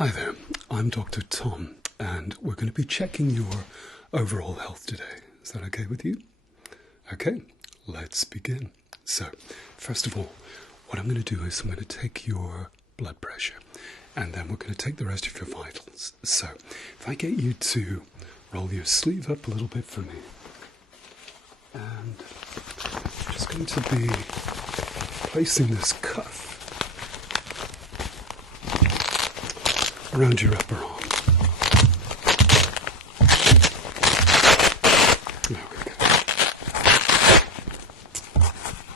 Hi there, I'm Dr. Tom, and we're going to be checking your overall health today. Is that okay with you? Okay, let's begin. So, first of all, what I'm going to do is I'm going to take your blood pressure, and then we're going to take the rest of your vitals. So, if I get you to roll your sleeve up a little bit for me, and I'm just going to be placing this cuff around your upper arm.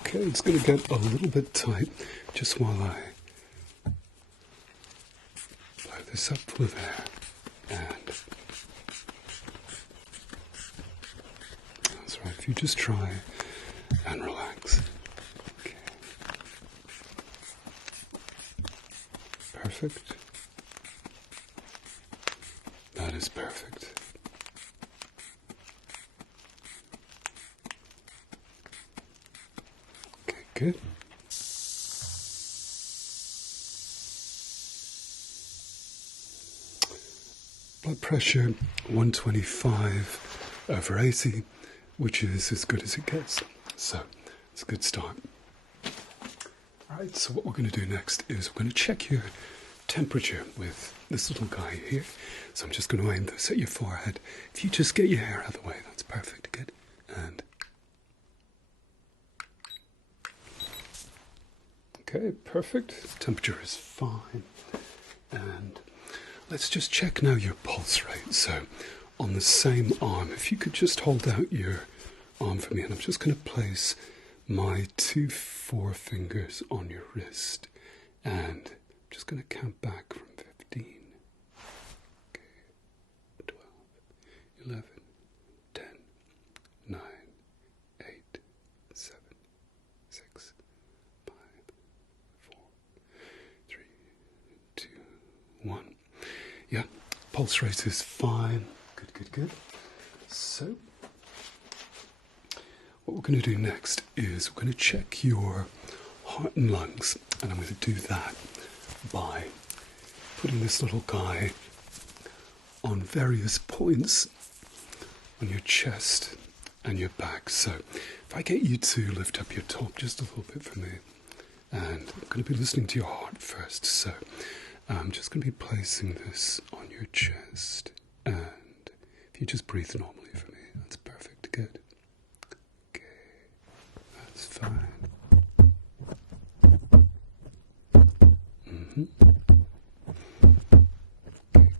Okay, it's going to get a little bit tight just while I blow this up full of air. And that's right, if you just try and relax. Okay. Perfect. That is perfect. Okay, good. Blood pressure 125/80, which is as good as it gets. So, it's a good start. Alright, so what we're going to do next is we're going to check your temperature with this little guy here. So I'm just going to aim this at your forehead. If you just get your hair out of the way, that's perfect. Good. And okay, perfect. Temperature is fine. And let's just check now your pulse rate. So on the same arm, if you could just hold out your arm for me, and I'm just going to place my 2 forefingers on your wrist, and I'm just going to count back from 15. Okay. 12, 11, 10, 9, 8, 7, 6, 5, 4, 3, 2, 1. Yeah, pulse rate is fine. Good, good, good. So, what we're going to do next is we're going to check your heart and lungs, and I'm going to do that by putting this little guy on various points on your chest and your back. So if I get you to lift up your top just a little bit for me, and I'm going to be listening to your heart first. So I'm just going to be placing this on your chest, and if you just breathe normally for me, that's perfect. Good. Okay, that's fine. Okay,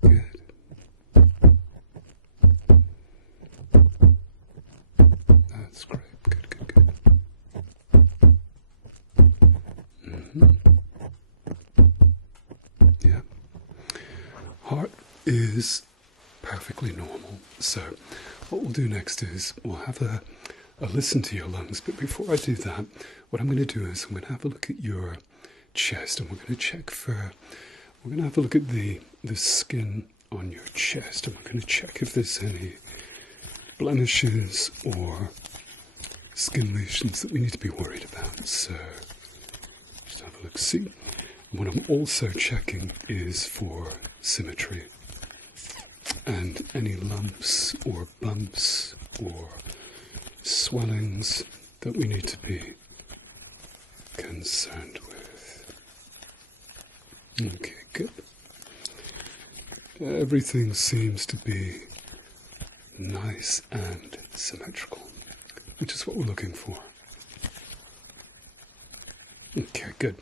good. That's great. Good, good, good. Yeah. Heart is perfectly normal. So what we'll do next is we'll have a listen to your lungs. But before I do that, what I'm going to do is I'm going to have a look at your chest, and we're going to have a look at the skin on your chest, and we're going to check if there's any blemishes or skin lesions that we need to be worried about. So just have a look, see. And what I'm also checking is for symmetry and any lumps or bumps or swellings that we need to be concerned with. Okay, good. Everything seems to be nice and symmetrical, which is what we're looking for. Okay, good.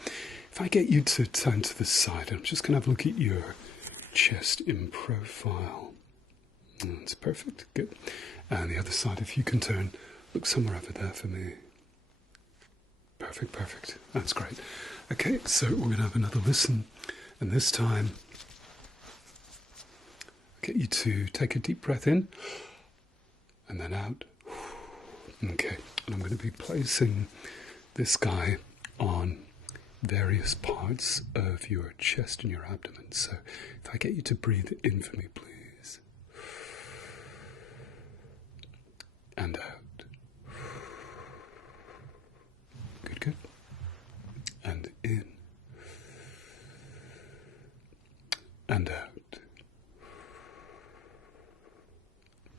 If I get you to turn to the side, I'm just going to have a look at your chest in profile. That's perfect, good. And the other side, if you can turn, look somewhere over there for me. Perfect, perfect. That's great. Okay, so we're going to have another listen, and this time I'll get you to take a deep breath in and then out. Okay, and I'm going to be placing this guy on various parts of your chest and your abdomen. So if I get you to breathe in for me, please, and out. Good, good. And in and out.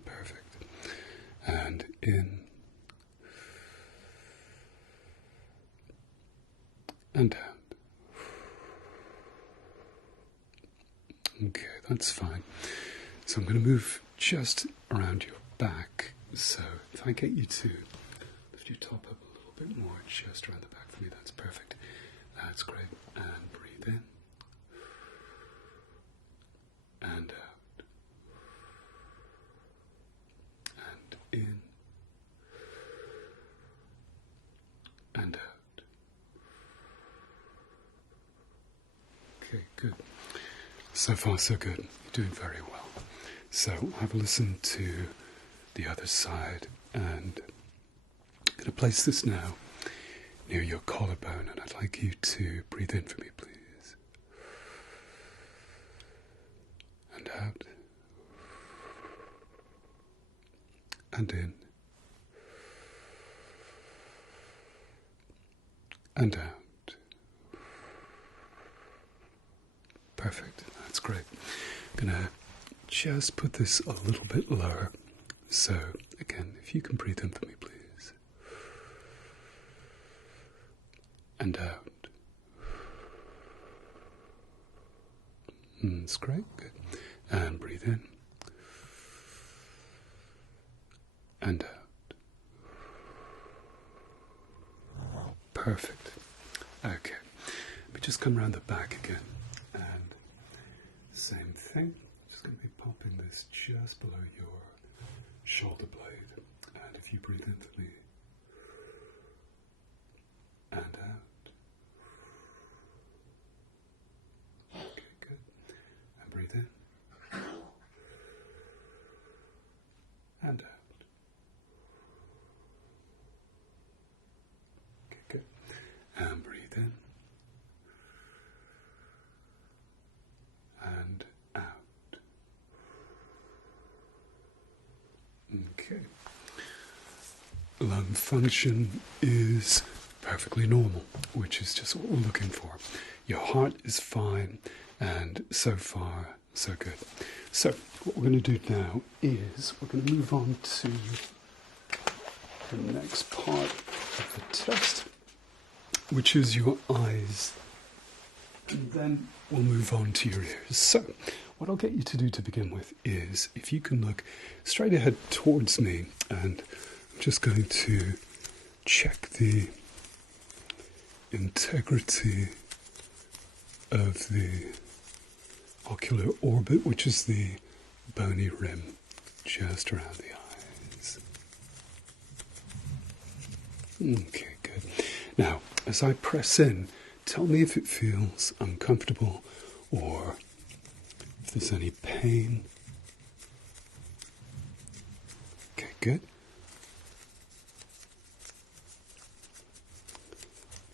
Perfect. And in and out. Okay, that's fine. So I'm going to move just around your back. So if I get you to lift your top up a little bit more, just around the back for me, that's perfect. That's great. And breathe in. And out. And in. And out. Okay, good. So far, so good. You're doing very well. So have a listen to the other side, and I'm going to place this now near your collarbone, and I'd like you to breathe in for me, please. And out. And in. And out. Perfect. That's great. I'm going to just put this a little bit lower. So, again, if you can breathe in for me, please. And out. That's great. Good. And breathe in. And out. Perfect. Okay. Let me just come around the back again. And same thing. Just going to be popping this just below your shoulder blade. And if you breathe in for me. And out. Okay, good. And breathe in. And out. Okay, good. And breathe in. And out. Okay. Lung function is perfectly normal, which is just what we're looking for. Your heart is fine, and so far, so good. So, what we're going to do now is we're going to move on to the next part of the test, which is your eyes. And then we'll move on to your ears. So, what I'll get you to do to begin with is, if you can look straight ahead towards me, and I'm just going to check the integrity of the ocular orbit, which is the bony rim just around the eyes. Okay, good. Now, as I press in, tell me if it feels uncomfortable or if there's any pain. Okay, good.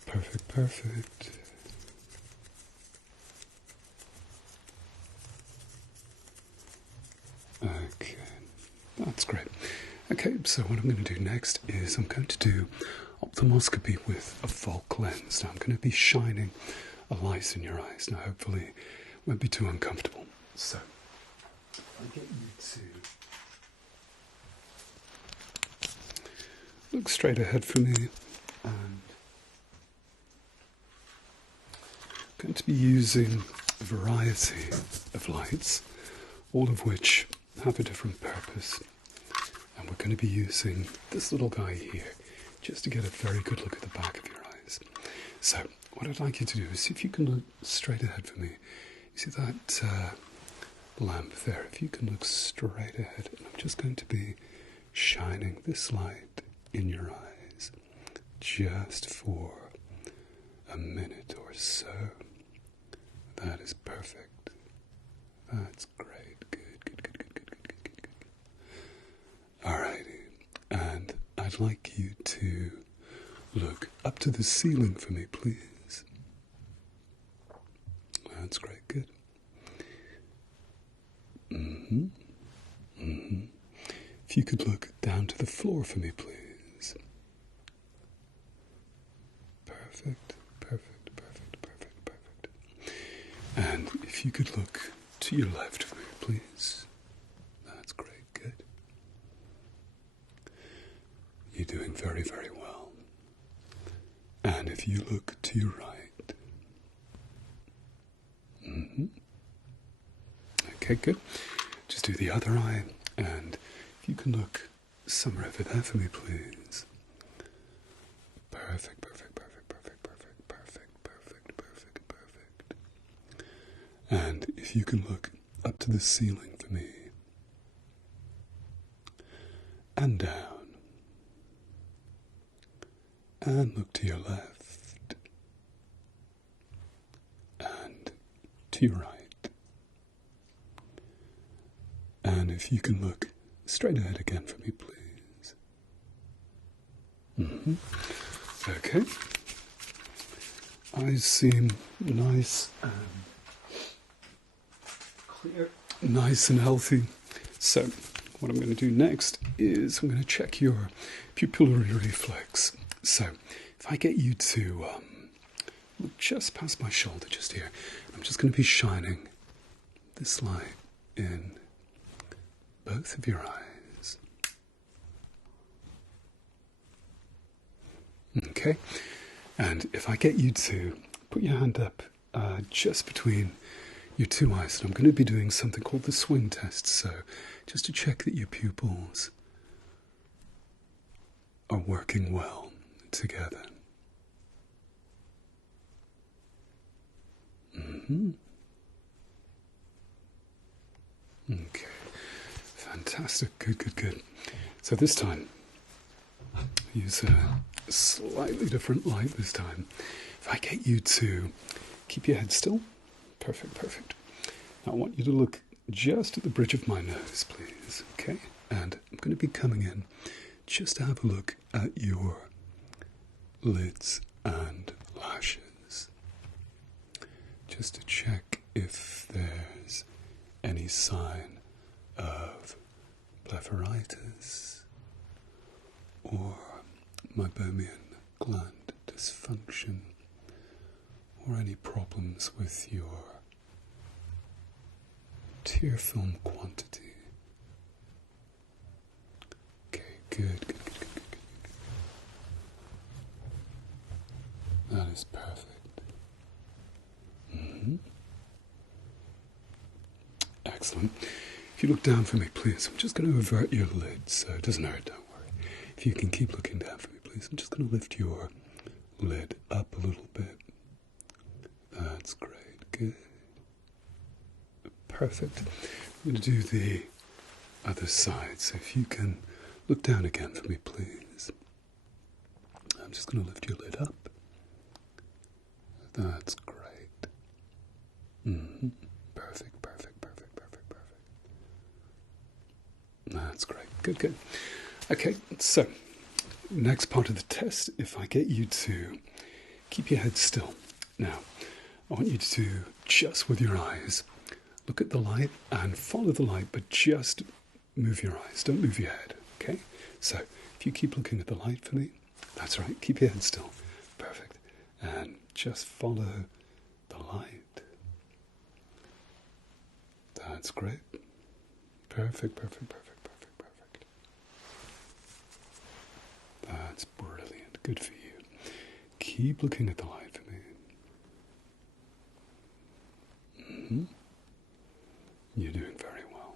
Perfect, perfect. Okay, that's great. Okay, so what I'm going to do next is I'm going to do ophthalmoscopy with a Volk lens. Now I'm going to be shining a light in your eyes. Now hopefully it won't be too uncomfortable. So I'll get you to look straight ahead for me, and I'm going to be using a variety of lights, all of which have a different purpose. And we're going to be using this little guy here just to get a very good look at the back of your eyes. So what I'd like you to do is see if you can look straight ahead for me. You see that lamp there? If you can look straight ahead, and I'm just going to be shining this light in your eyes just for a minute or so. That is perfect. That's great. Good. Alrighty. And I'd like you to look up to the ceiling for me, please. That's great. Good. If you could look down to the floor for me, please. Perfect. And if you could look to your left for me, please. That's great, good. You're doing very, very well. And if you look to your right. Okay, good. Just do the other eye, and if you can look somewhere over there for me, please. Perfect, perfect, perfect, perfect, perfect, perfect, perfect, perfect, perfect. And if you can look up to the ceiling for me. And down. And look to your left. And to your right. And if you can look straight ahead again for me, please. Okay. Eyes seem nice and clear, nice and healthy. So, what I'm going to do next is I'm going to check your pupillary reflex. So, if I get you to look just past my shoulder, just here, I'm just going to be shining this light in both of your eyes. Okay, and if I get you to put your hand up just between your two eyes, and I'm going to be doing something called the swing test, so just to check that your pupils are working well together. Okay, fantastic, good, good, good. So this time, use a slightly different light this time. If I get you to keep your head still, perfect, perfect. Now I want you to look just at the bridge of my nose, please, okay? And I'm going to be coming in just to have a look at your lids and lashes, just to check if there's any sign of blepharitis or meibomian gland dysfunction or any problems with your tear film quantity. Okay, good, good, good, good, good, good. That is perfect. Excellent. If you look down for me, please, I'm just going to avert your lid so it doesn't hurt, don't worry. If you can keep looking down for me, please, I'm just going to lift your lid up a little bit. That's great, good. Perfect. I'm going to do the other side, so if you can look down again for me, please. I'm just going to lift your lid up. That's great. Perfect, perfect, perfect, perfect, perfect. That's great. Good, good. Okay, so next part of the test, if I get you to keep your head still. Now, I want you to just with your eyes look at the light and follow the light, but just move your eyes. Don't move your head, okay? So if you keep looking at the light for me, that's right, keep your head still. Perfect. And just follow the light. That's great. Perfect, perfect, perfect, perfect, perfect. That's brilliant. Good for you. Keep looking at the light for me. You're doing very well.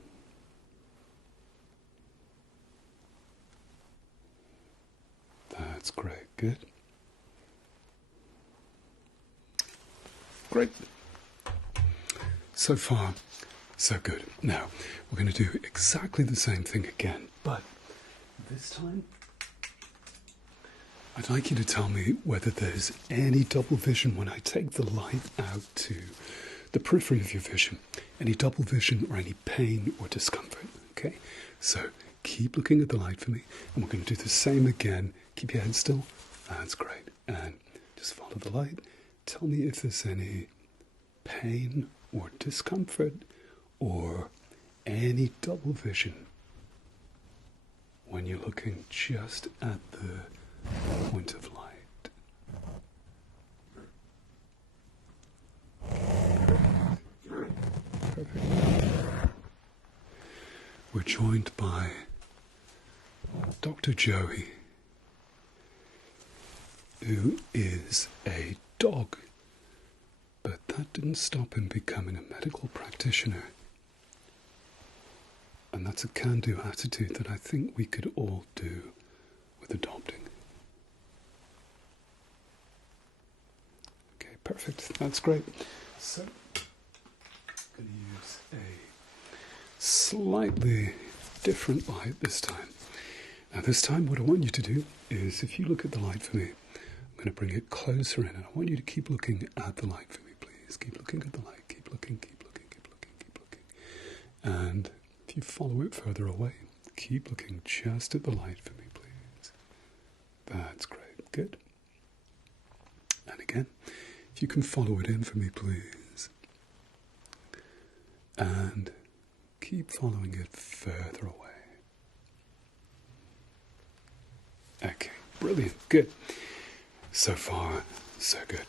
That's great. Good. Great. So far, so good. Now, we're going to do exactly the same thing again, but this time, I'd like you to tell me whether there's any double vision when I take the light out to the periphery of your vision. Any double vision or any pain or discomfort, okay? So, keep looking at the light for me, and we're going to do the same again. Keep your head still. That's great. And just follow the light. Tell me if there's any pain or discomfort or any double vision when you're looking just at the point of light. Perfect. We're joined by Dr. Joey, who is a dog, but that didn't stop him becoming a medical practitioner. And that's a can-do attitude that I think we could all do with adopting. Okay, perfect. That's great. So, I'm going to use a slightly different light this time. Now this time what I want you to do is, if you look at the light for me, I'm going to bring it closer in, and I want you to keep looking at the light for me, please. Keep looking at the light. Keep looking, keep looking, keep looking, keep looking. And if you follow it further away, keep looking just at the light for me, please. That's great. Good. And again, if you can follow it in for me, please. And keep following it further away. Okay, brilliant. Good. So far, so good.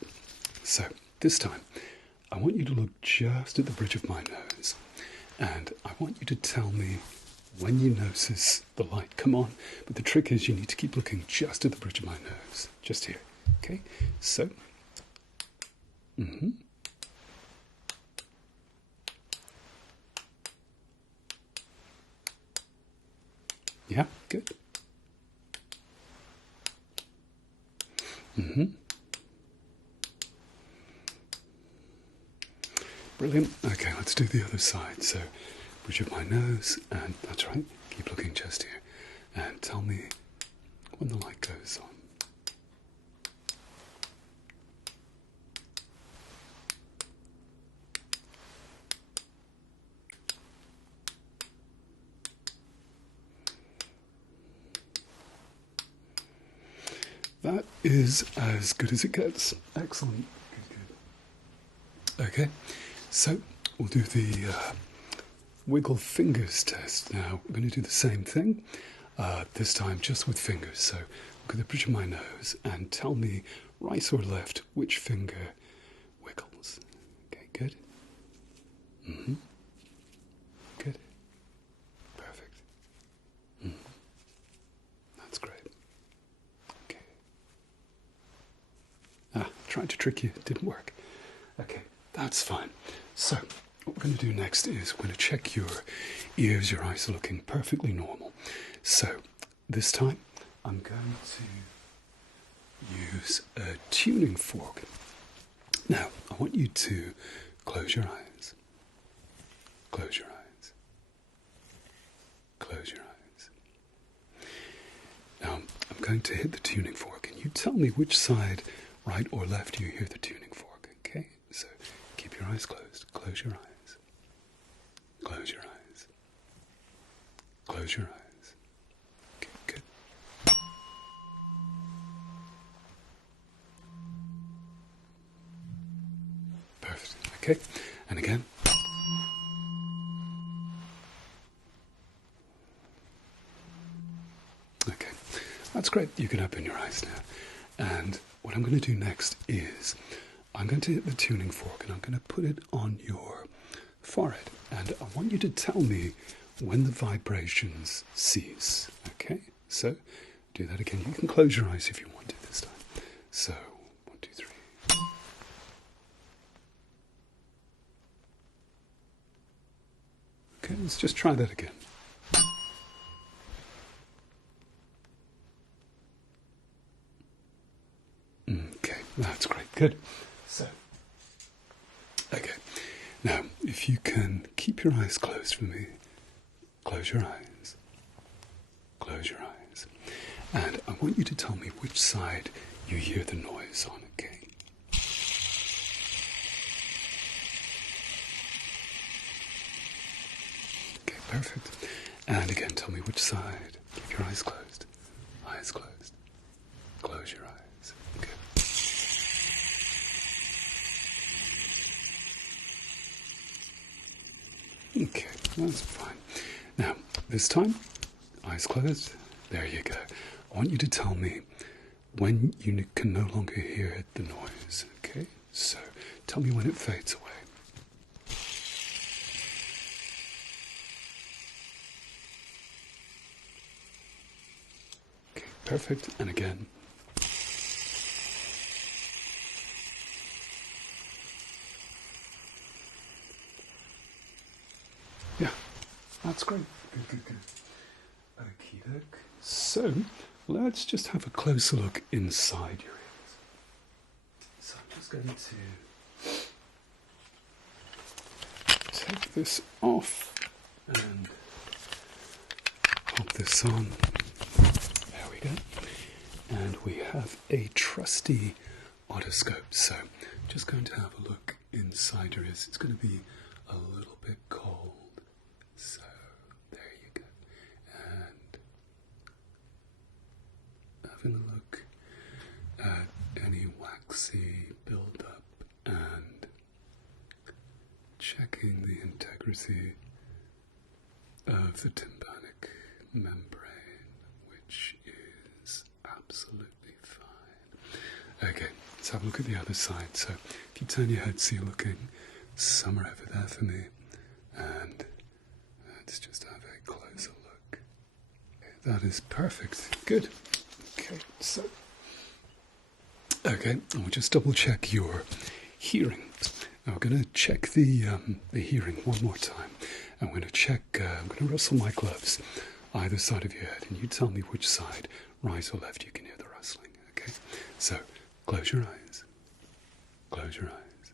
So, this time, I want you to look just at the bridge of my nose. And I want you to tell me when you notice the light. Come on. But the trick is you need to keep looking just at the bridge of my nose. Just here. Okay? So. Yeah, good. Brilliant. Okay, let's do the other side. So, bridge of my nose, and that's right. Keep looking just here. And tell me when the light goes on. That is as good as it gets. Excellent. Good. Okay, so we'll do the wiggle fingers test now. We're going to do the same thing, this time just with fingers. So look at the bridge of my nose and tell me right or left which finger wiggles. Okay, good. Good. Perfect. That's great. Okay. Tried to trick you, it didn't work. Okay, that's fine. So, what we're going to do next is we're going to check your ears. Your eyes are looking perfectly normal. So, this time, I'm going to use a tuning fork. Now, I want you to close your eyes. Close your eyes. Close your eyes. Now, I'm going to hit the tuning fork, and you tell me which side, right or left, you hear the tuning fork, okay? So, keep your eyes closed. Close your eyes. Close your eyes. Close your eyes. Okay, good. Perfect. Okay, and again. Okay, that's great. You can open your eyes now. And what I'm going to do next is I'm going to hit the tuning fork and I'm going to put it on your forehead. And I want you to tell me when the vibrations cease. Okay? So, do that again. You can close your eyes if you want to this time. So, 1, 2, 3. Okay, let's just try that again. Okay, that's great. Good. So, okay. Now, if you can keep your eyes closed for me, close your eyes. Close your eyes. And I want you to tell me which side you hear the noise on, okay? Okay, perfect. And again, tell me which side. Keep your eyes closed. Eyes closed. Close your eyes. Okay. Okay, that's fine. Now, this time, eyes closed. There you go. I want you to tell me when you can no longer hear the noise, okay? So, tell me when it fades away. Perfect. And again. Yeah, that's great. Good, good, good. Okie doke. So, let's just have a closer look inside your ears. So I'm just going to take this off and pop this on. There we go. And we have a trusty otoscope. So just going to have a look inside your ears. It's going to be a little bit cold. So there you go. And having a look at any waxy buildup and checking the integrity of the tympanic membrane, which is absolutely fine. Okay, let's have a look at the other side. So if you turn your head so you're looking somewhere over there for me, and let's just have a closer look. Okay, that is perfect. Good. Okay, so and we'll just double check your hearing. Now we're going to check the hearing one more time. I'm going to check. I'm going to rustle my gloves either side of your head, and you tell me which side, right or left, you can hear the rustling. Okay. So close your eyes. Close your eyes.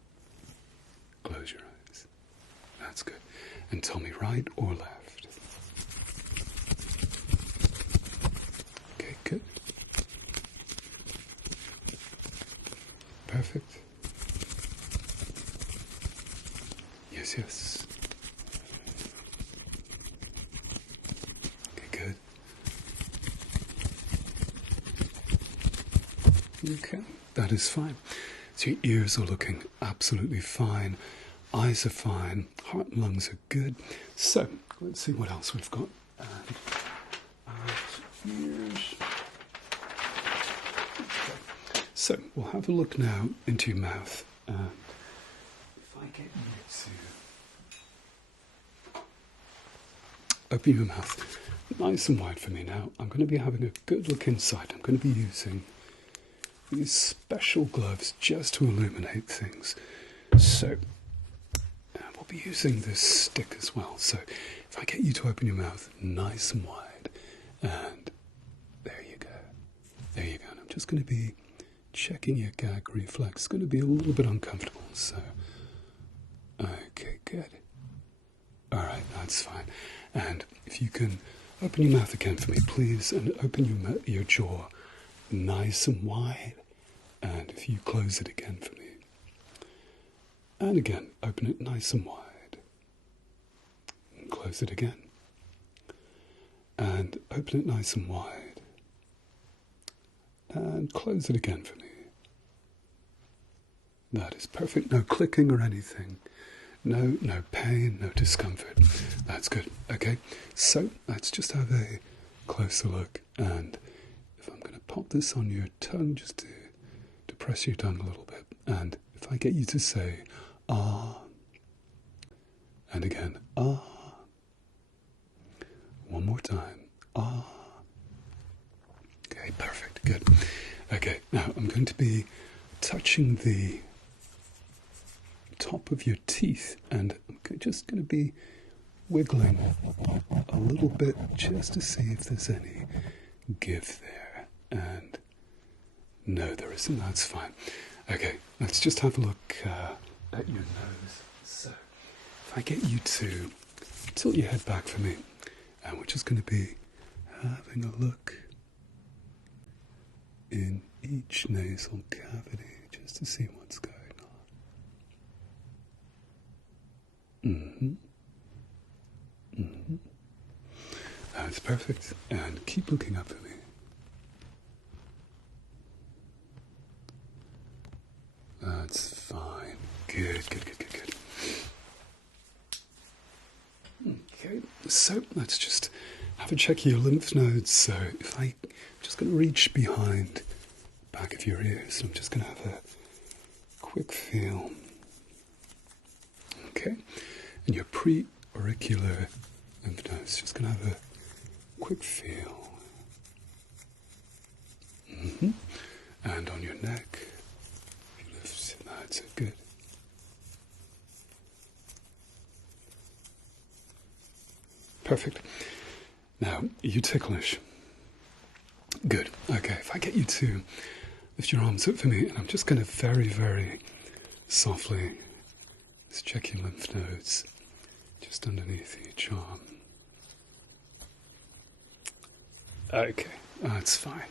Close your eyes. That's good. And tell me right or left. Okay. Good. Perfect. Yes, yes. Okay, good. Okay, that is fine. So your ears are looking absolutely fine. Eyes are fine. Heart and lungs are good. So, let's see what else we've got. Ears. Okay. So, we'll have a look now into your mouth. And if I get you to open your mouth nice and wide for me now, I'm going to be having a good look inside. I'm going to be using these special gloves just to illuminate things. So, we'll be using this stick as well. So, if I get you to open your mouth nice and wide, and there you go. There you go. And I'm just going to be checking your gag reflex. It's going to be a little bit uncomfortable. So, okay, good. All right, that's fine. And if you can open your mouth again for me, please, and open your jaw nice and wide. And if you close it again for me. And again, open it nice and wide. And close it again. And open it nice and wide. And close it again for me. That is perfect. No clicking or anything. No pain, no discomfort. That's good. Okay, so let's just have a closer look. And if I'm going to pop this on your tongue, just to press your tongue a little bit. And if I get you to say, ah, and again, ah, one more time, ah. Okay, perfect, good. Okay, now I'm going to be touching the top of your teeth, and I'm just going to be wiggling a little bit just to see if there's any give there. And no, there isn't. That's fine. Okay, let's just have a look at your nose. So, if I get you to tilt your head back for me, and we're just going to be having a look in each nasal cavity just to see what's going on. That's perfect. And keep looking up at me. That's fine. Good. Okay, so let's just have a check of your lymph nodes. So if I'm just going to reach behind the back of your ears, I'm just going to have a quick feel. Okay, and your pre-auricular lymph nodes, just going to have a quick feel. And on your neck. If you lift, that's it, good. Perfect. Now, are you ticklish? Good. Okay, if I get you to lift your arms up for me, and I'm just going to very, very softly just check your lymph nodes just underneath each arm. Okay, that's fine.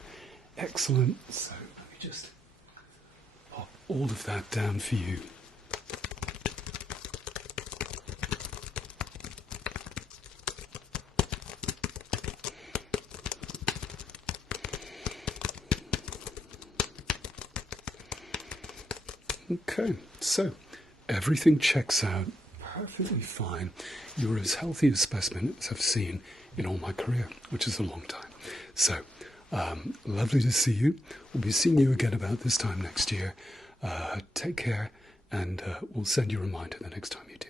Excellent. So let me just pop all of that down for you. Okay, so everything checks out perfectly fine. You're as healthy a specimen as I've seen in all my career, which is a long time. So, lovely to see you. We'll be seeing you again about this time next year. Take care, and we'll send you a reminder the next time you do.